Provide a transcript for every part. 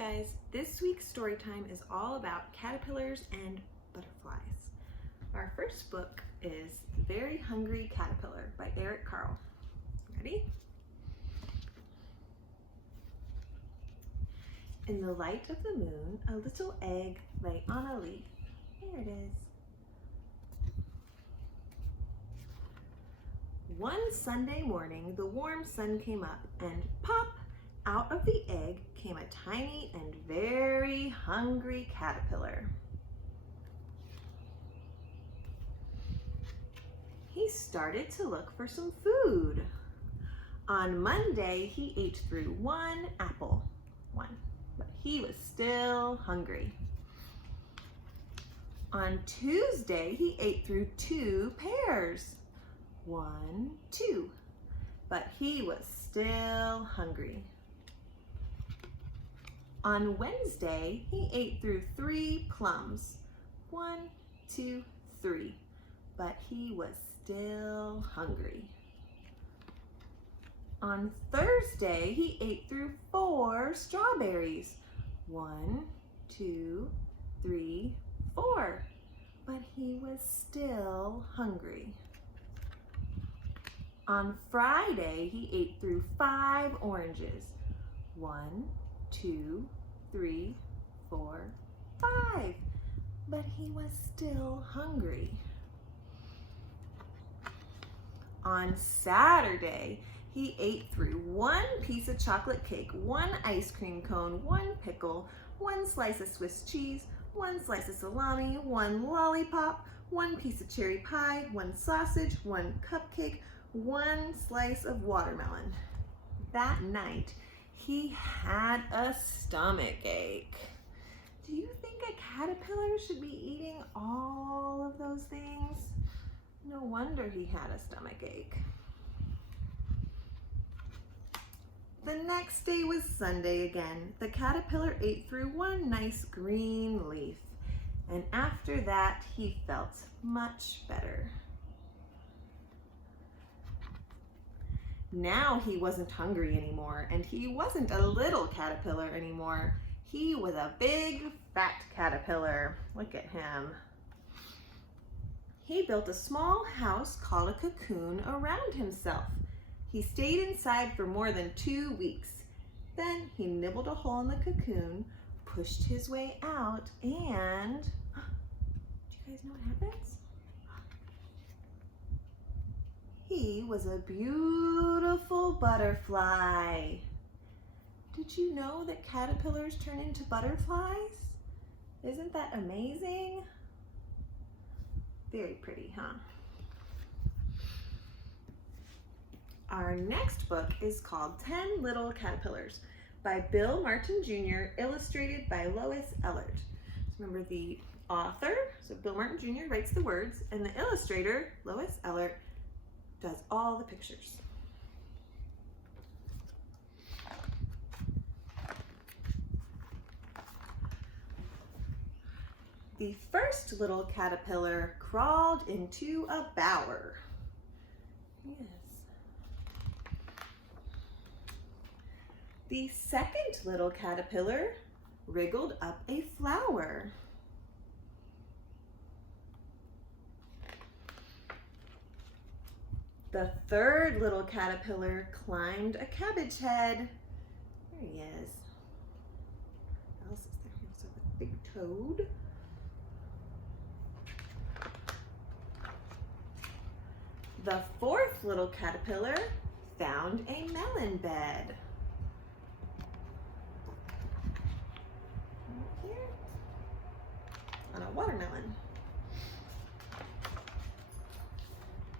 guys, this week's story time is all about caterpillars and butterflies. Our first book is The Very Hungry Caterpillar by Carle. Ready? In the light of the moon, a little egg lay on a leaf. There it is. One Sunday morning, the warm sun came up and pop! Out of the egg came a tiny and very hungry caterpillar. He started to look for some food. On Monday, he ate through one apple, but he was still hungry. On Tuesday, he ate through 2 pears, 1, 2, but he was still hungry. On Wednesday, he ate through 3 plums, 1, 2, 3, but he was still hungry. On Thursday, he ate through 4 strawberries, 1, 2, 3, 4, but he was still hungry. On Friday, he ate through 5 oranges, 1, 2, 3, 4, 5, but he was still hungry. On Saturday, he ate through 1 piece of chocolate cake, 1 ice cream cone, 1 pickle, 1 slice of Swiss cheese, 1 slice of salami, 1 lollipop, 1 piece of cherry pie, 1 sausage, 1 cupcake, 1 slice of watermelon. That night, he had a stomach ache. Do you think a caterpillar should be eating all of those things? No wonder he had a stomach ache. The next day was Sunday again. The caterpillar ate through 1 nice green leaf, and after that he felt much better. Now he wasn't hungry anymore, and he wasn't a little caterpillar anymore. He was a big, fat caterpillar. Look at him. He built a small house called a cocoon around himself. He stayed inside for more than 2 weeks. Then he nibbled a hole in the cocoon, pushed his way out, and do you guys know what happens? He was a beautiful butterfly. Did you know that caterpillars turn into butterflies? Isn't that amazing? Very pretty, huh? Our next book is called 10 Little Caterpillars by Bill Martin Jr., illustrated by Lois Ellert. Remember the author, so Bill Martin Jr. writes the words, and the illustrator, Lois Ellert, does all the pictures. The first little caterpillar crawled into a bower. Yes. The second little caterpillar wriggled up a flower. The third little caterpillar climbed a cabbage head. There he is. What else is there? He also has a big toad. The fourth little caterpillar found a melon bed. Right here on a watermelon.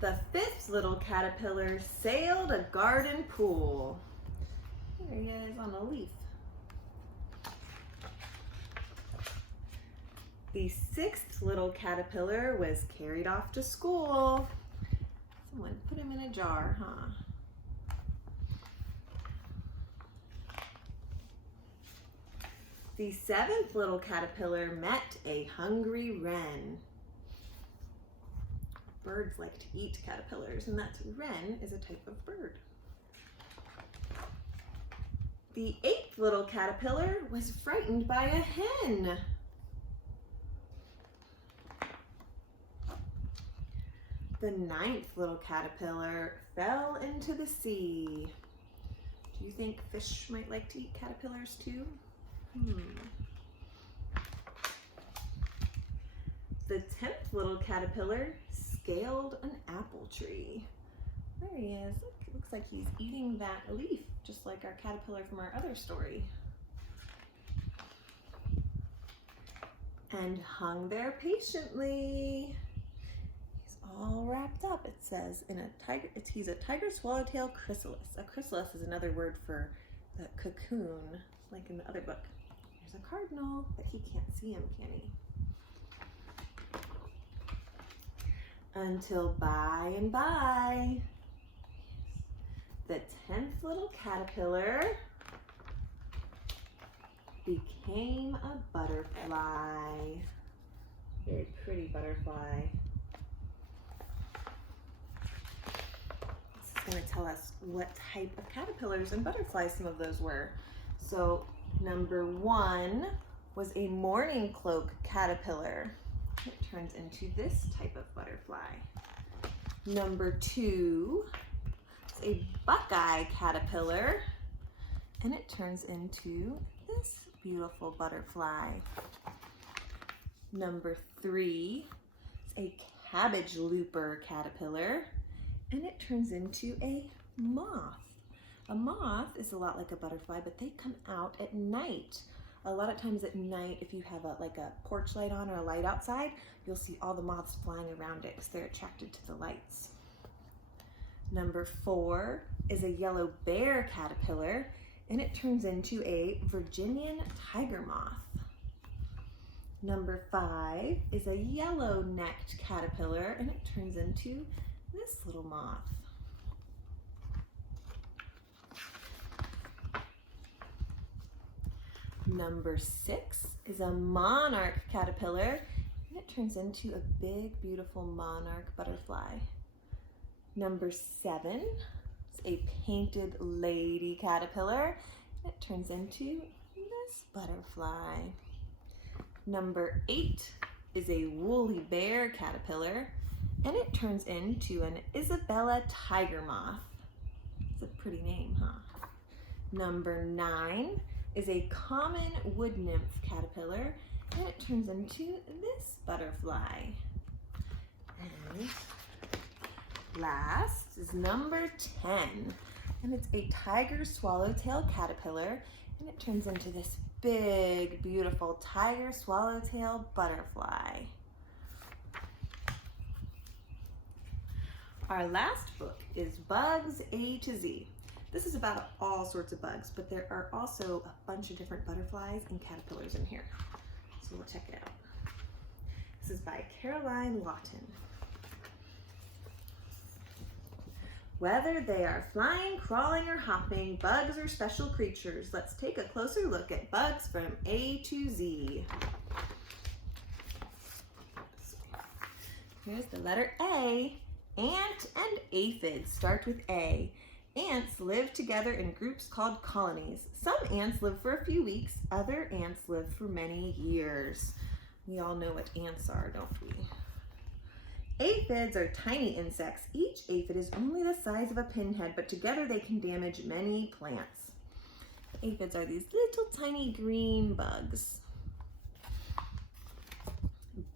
The fifth little caterpillar sailed a garden pool. There he is on a leaf. The sixth little caterpillar was carried off to school. Someone put him in a jar, huh? The seventh little caterpillar met a hungry wren. Birds like to eat caterpillars, and that wren is a type of bird. The 8th little caterpillar was frightened by a hen. The 9th little caterpillar fell into the sea. Do you think fish might like to eat caterpillars too? The 10th little caterpillar scaled an apple tree. There he is. Look, it looks like he's eating that leaf, just like our caterpillar from our other story. And hung there patiently. He's all wrapped up, it says, in a tiger. He's a tiger swallowtail chrysalis. A chrysalis is another word for the cocoon, like in the other book. There's a cardinal, but he can't see him, can he? Until by and by, the 10th little caterpillar became a butterfly. Very pretty butterfly. This is going to tell us what type of caterpillars and butterflies some of those were. So number 1 was a mourning cloak caterpillar. It turns into this type of butterfly. Number 2 is a buckeye caterpillar, and it turns into this beautiful butterfly. Number 3 is a cabbage looper caterpillar, and it turns into a moth. A moth is a lot like a butterfly, but they come out at night. A lot of times at night, if you have like a porch light on or a light outside, you'll see all the moths flying around it because they're attracted to the lights. Number 4 is a yellow bear caterpillar, and it turns into a Virginian tiger moth. Number 5 is a yellow-necked caterpillar, and it turns into this little moth. Number 6 is a monarch caterpillar, and it turns into a big, beautiful monarch butterfly. Number 7 is a painted lady caterpillar, and it turns into this butterfly. Number 8 is a woolly bear caterpillar, and it turns into an Isabella tiger moth. It's a pretty name, huh? Number 9 is a common wood nymph caterpillar, and it turns into this butterfly. And last is number 10, and it's a tiger swallowtail caterpillar, and it turns into this big, beautiful tiger swallowtail butterfly. Our last book is Bugs A to Z. This is about all sorts of bugs, but there are also a bunch of different butterflies and caterpillars in here. So we'll check it out. This is by Lawton. Whether they are flying, crawling, or hopping, bugs are special creatures. Let's take a closer look at bugs from A to Z. Here's the letter A. Ant and aphids start with A. Ants live together in groups called colonies. Some ants live for a few weeks, other ants live for many years. We all know what ants are, don't we? Aphids are tiny insects. Each aphid is only the size of a pinhead, but together they can damage many plants. Aphids are these little tiny green bugs.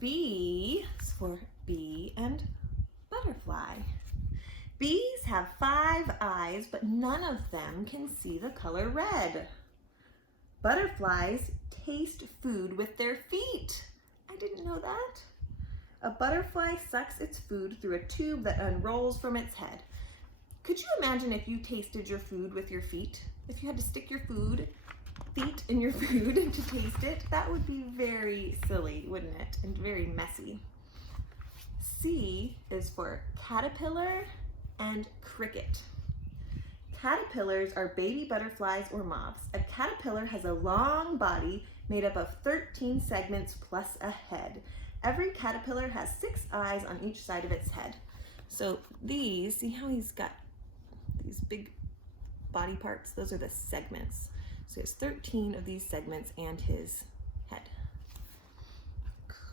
B is for bee and butterfly. Bees have 5 eyes, but none of them can see the color red. Butterflies taste food with their feet. I didn't know that. A butterfly sucks its food through a tube that unrolls from its head. Could you imagine if you tasted your food with your feet? If you had to stick your feet in your food to taste it, that would be very silly, wouldn't it? And very messy. C is for caterpillar and cricket. Caterpillars are baby butterflies or moths. A caterpillar has a long body made up of 13 segments plus a head. Every caterpillar has 6 eyes on each side of its head. So these, see how he's got these big body parts? Those are the segments. So he has 13 of these segments and his head.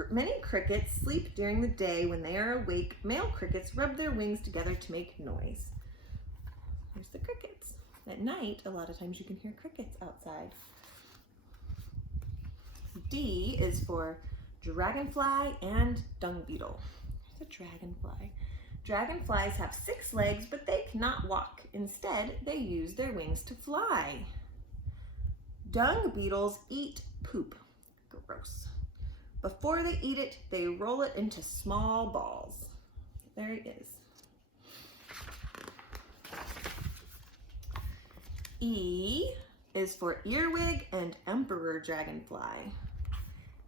Many crickets sleep during the day. When they are awake, male crickets rub their wings together to make noise. Here's the crickets. At night, a lot of times you can hear crickets outside. D is for dragonfly and dung beetle. There's a dragonfly. Dragonflies have 6 legs, but they cannot walk. Instead, they use their wings to fly. Dung beetles eat poop. Gross. Before they eat it, they roll it into small balls. There he is. E is for earwig and emperor dragonfly.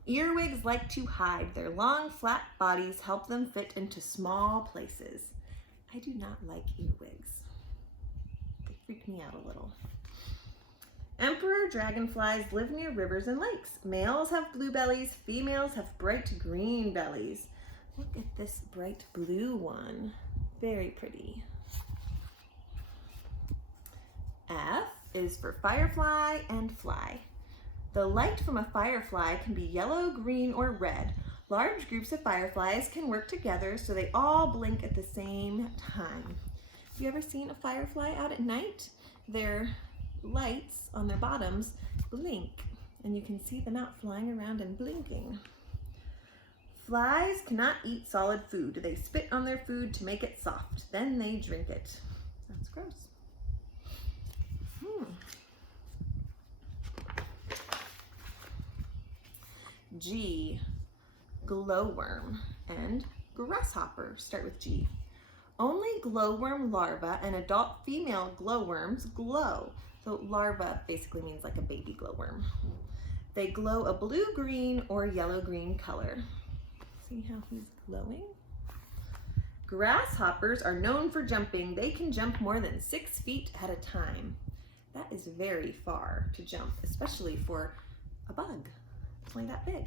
Earwigs like to hide. Their long, flat bodies help them fit into small places. I do not like earwigs. They freak me out a little. Emperor dragonflies live near rivers and lakes. Males have blue bellies, females have bright green bellies. Look at this bright blue one. Very pretty. F is for firefly and fly. The light from a firefly can be yellow, green, or red. Large groups of fireflies can work together so they all blink at the same time. Have you ever seen a firefly out at night? Their lights on their bottoms blink, and you can see them out flying around and blinking. Flies cannot eat solid food. They spit on their food to make it soft. Then they drink it. That's gross. G, glowworm and grasshopper. Start with G. Only glowworm larvae and adult female glowworms glow. So larva basically means like a baby glowworm. They glow a blue-green or yellow-green color. See how he's glowing? Grasshoppers are known for jumping. They can jump more than 6 feet at a time. That is very far to jump, especially for a bug. It's only that big.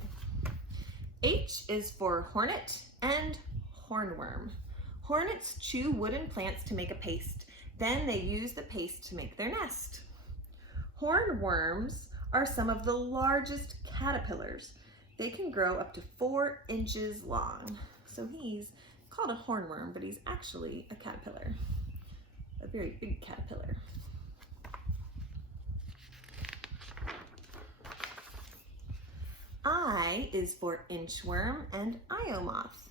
H is for hornet and hornworm. Hornets chew wooden plants to make a paste. Then they use the paste to make their nest. Hornworms are some of the largest caterpillars. They can grow up to 4 inches long. So he's called a hornworm, but he's actually a caterpillar, a very big caterpillar. I is for inchworm and iomoth.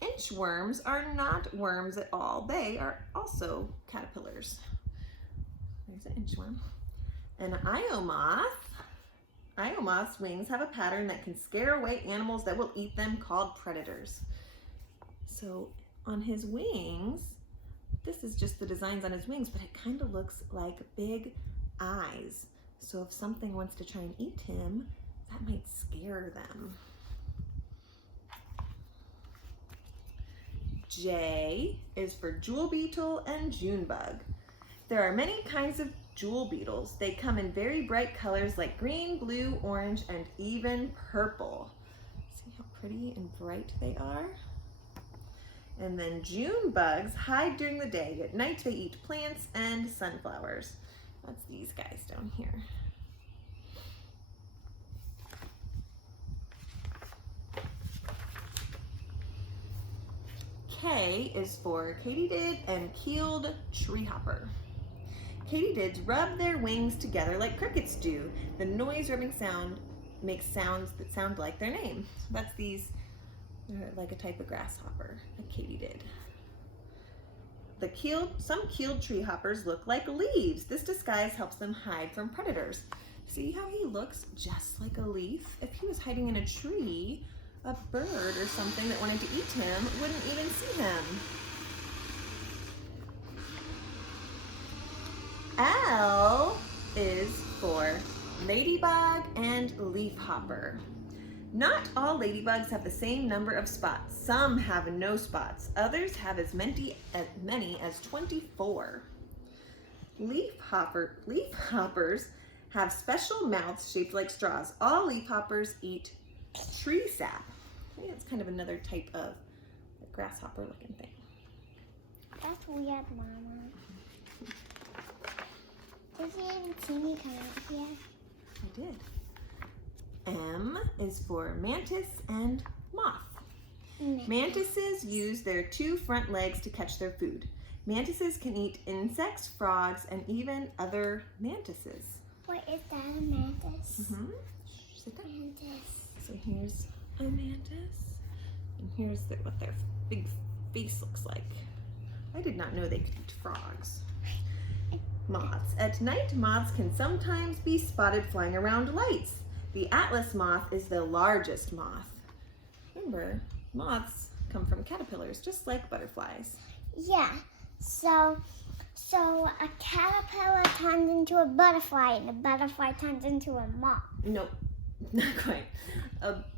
Inchworms are not worms at all. They are also caterpillars. There's an inchworm. An iomoth's wings have a pattern that can scare away animals that will eat them, called predators. So on his wings, this is just the designs on his wings, but it kind of looks like big eyes. So if something wants to try and eat him, that might scare them. J is for jewel beetle and June bug. There are many kinds of jewel beetles. They come in very bright colors like green, blue, orange, and even purple. See how pretty and bright they are? And then June bugs hide during the day. At night they eat plants and sunflowers. That's these guys down here. K is for katydid and keeled treehopper. Katydids rub their wings together like crickets do. The noise rubbing sound makes sounds that sound like their name. That's these, like a type of grasshopper, a katydid. Some keeled treehoppers look like leaves. This disguise helps them hide from predators. See how he looks just like a leaf? If he was hiding in a tree, a bird or something that wanted to eat him wouldn't even see him. L is for ladybug and leafhopper. Not all ladybugs have the same number of spots. Some have no spots. Others have as many as 24. Leafhoppers have special mouths shaped like straws. All leafhoppers eat tree sap. I think it's kind of another type of grasshopper looking thing. That's weird, Mama. Does he even see me come out here? did. M is for mantis and moth. Mantises use their 2 front legs to catch their food. Mantises can eat insects, frogs, and even other mantises. What is that, a mantis? Sit down. Mantis. So here's a mantis, and here's what their big face looks like. I did not know they could eat frogs. Moths. At night, moths can sometimes be spotted flying around lights. The atlas moth is the largest moth. Remember, moths come from caterpillars, just like butterflies. Yeah. So a caterpillar turns into a butterfly, and a butterfly turns into a moth. Nope, not quite.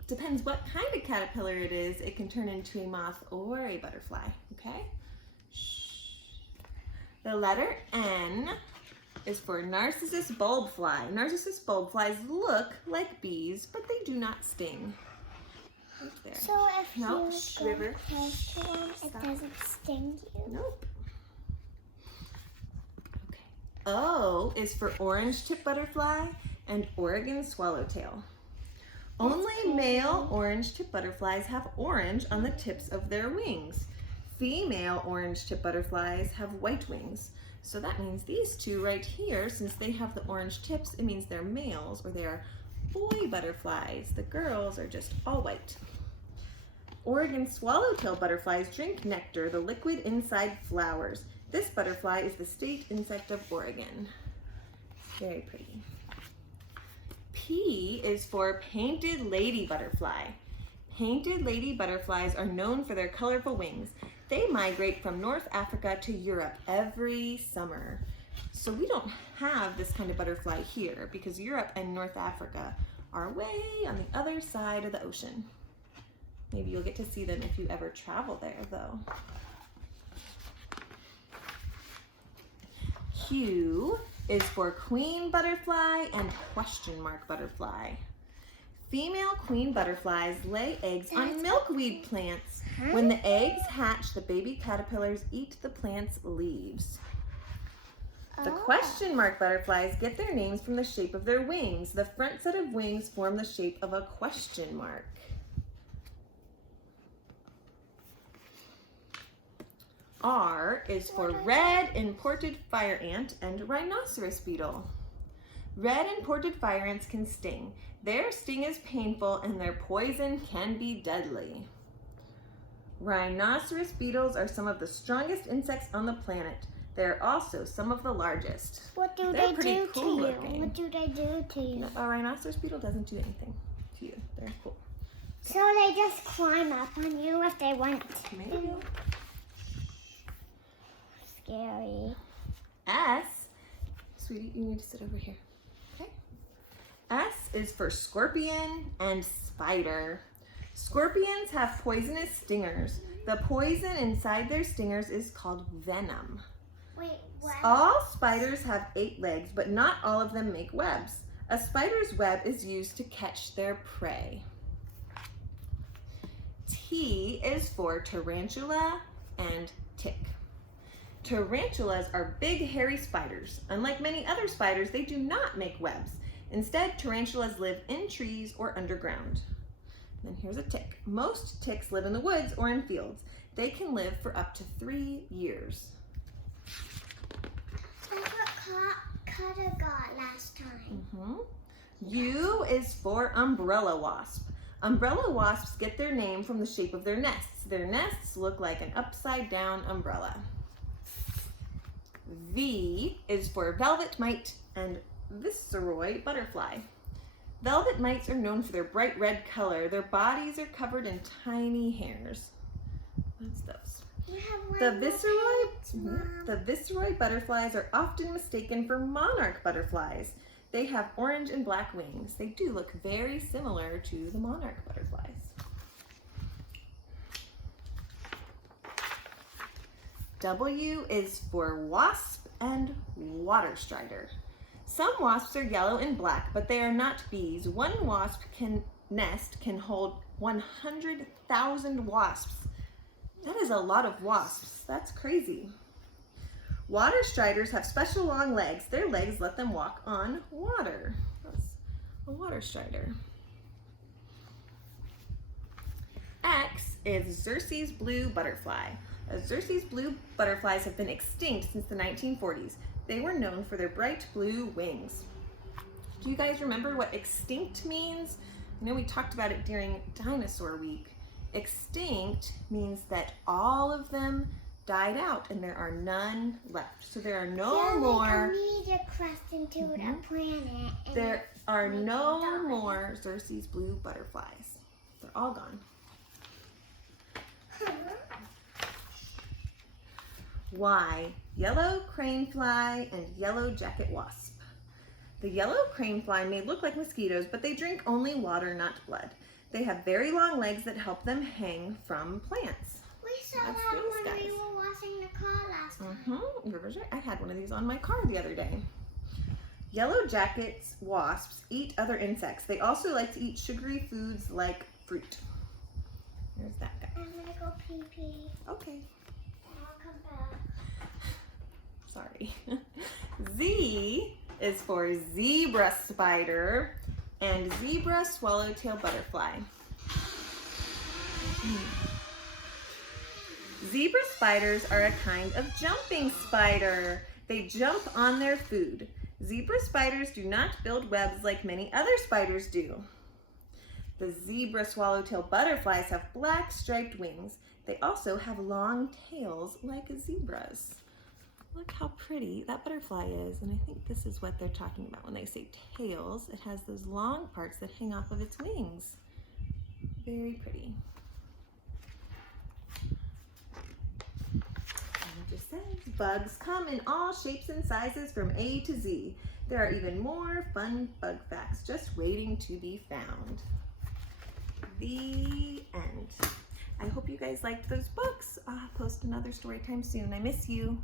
Depends what kind of caterpillar it is. It can turn into a moth or a butterfly, okay? Shh. The letter N is for Narcissus bulbfly. Narcissus bulbflies look like bees, but they do not sting. Right there. So if No, you go River. close to one, it doesn't sting you? Nope. Okay. O is for orange tip butterfly and Oregon swallowtail. Only male orange tip butterflies have orange on the tips of their wings. Female orange tip butterflies have white wings. So that means these two right here, since they have the orange tips, it means they're males, or they are boy butterflies. The girls are just all white. Oregon swallowtail butterflies drink nectar, the liquid inside flowers. This butterfly is the state insect of Oregon. Very pretty. P is for painted lady butterfly. Painted lady butterflies are known for their colorful wings. They migrate from North Africa to Europe every summer. So we don't have this kind of butterfly here because Europe and North Africa are way on the other side of the ocean. Maybe you'll get to see them if you ever travel there, though. Q is for queen butterfly and question mark butterfly. Female queen butterflies lay eggs on milkweed plants. When the eggs hatch, the baby caterpillars eat the plant's leaves. The question mark butterflies get their names from the shape of their wings. The front set of wings form the shape of a question mark. R is for red imported fire ant and rhinoceros beetle. Red imported fire ants can sting. Their sting is painful and their poison can be deadly. Rhinoceros beetles are some of the strongest insects on the planet. They're also some of the largest. What do They're they pretty do cool to you? looking. What do they do to you? A rhinoceros beetle doesn't do anything to you. They're cool. So they just climb up on you if they want to. Maybe. Scary. S, sweetie, you need to sit over here. Okay. S is for scorpion and spider. Scorpions have poisonous stingers. The poison inside their stingers is called venom. Wait, what? All spiders have 8 legs, but not all of them make webs. A spider's web is used to catch their prey. T is for tarantula and tick. Tarantulas are big, hairy spiders. Unlike many other spiders, they do not make webs. Instead, tarantulas live in trees or underground. Then here's a tick. Most ticks live in the woods or in fields. They can live for up to 3 years. That's what Cutter got last time. U is for umbrella wasp. Umbrella wasps get their name from the shape of their nests. Their nests look like an upside down umbrella. V is for velvet mite and viceroy butterfly. Velvet mites are known for their bright red color. Their bodies are covered in tiny hairs. What's those? You have The viceroy butterflies are often mistaken for monarch butterflies. They have orange and black wings. They do look very similar to the monarch butterflies. W is for wasp and water strider. Some wasps are yellow and black, but they are not bees. One wasp nest can hold 100,000 wasps. That is a lot of wasps. That's crazy. Water striders have special long legs. Their legs let them walk on water. That's water strider. X is Xerces blue butterfly. Xerces blue butterflies have been extinct since the 1940s. They were known for their bright blue wings. Do you guys remember what extinct means? I know we talked about it during Dinosaur Week. Extinct means that all of them died out and there are none left. So there are no more. A meteor crashed into a planet. And there are no more Xerces blue butterflies. They're all gone. Y, yellow cranefly and yellow jacket wasp. The yellow cranefly may look like mosquitoes, but they drink only water, not blood. They have very long legs that help them hang from plants. We saw that when we were washing the car last time. River's right. I had one of these on my car the other day. Yellow jackets wasps eat other insects. They also like to eat sugary foods like fruit. There's that guy. I'm gonna go pee-pee. Okay. I'll come back. Sorry. Z is for zebra spider and zebra swallowtail butterfly. Zebra spiders are a kind of jumping spider. They jump on their food. Zebra spiders do not build webs like many other spiders do. The zebra swallowtail butterflies have black striped wings. They also have long tails like zebras. Look how pretty that butterfly is, and I think this is what they're talking about when they say tails. It has those long parts that hang off of its wings. Very pretty. And it just says, bugs come in all shapes and sizes from A to Z. There are even more fun bug facts just waiting to be found. The end. I hope you guys liked those books. I'll post another story time soon. I miss you.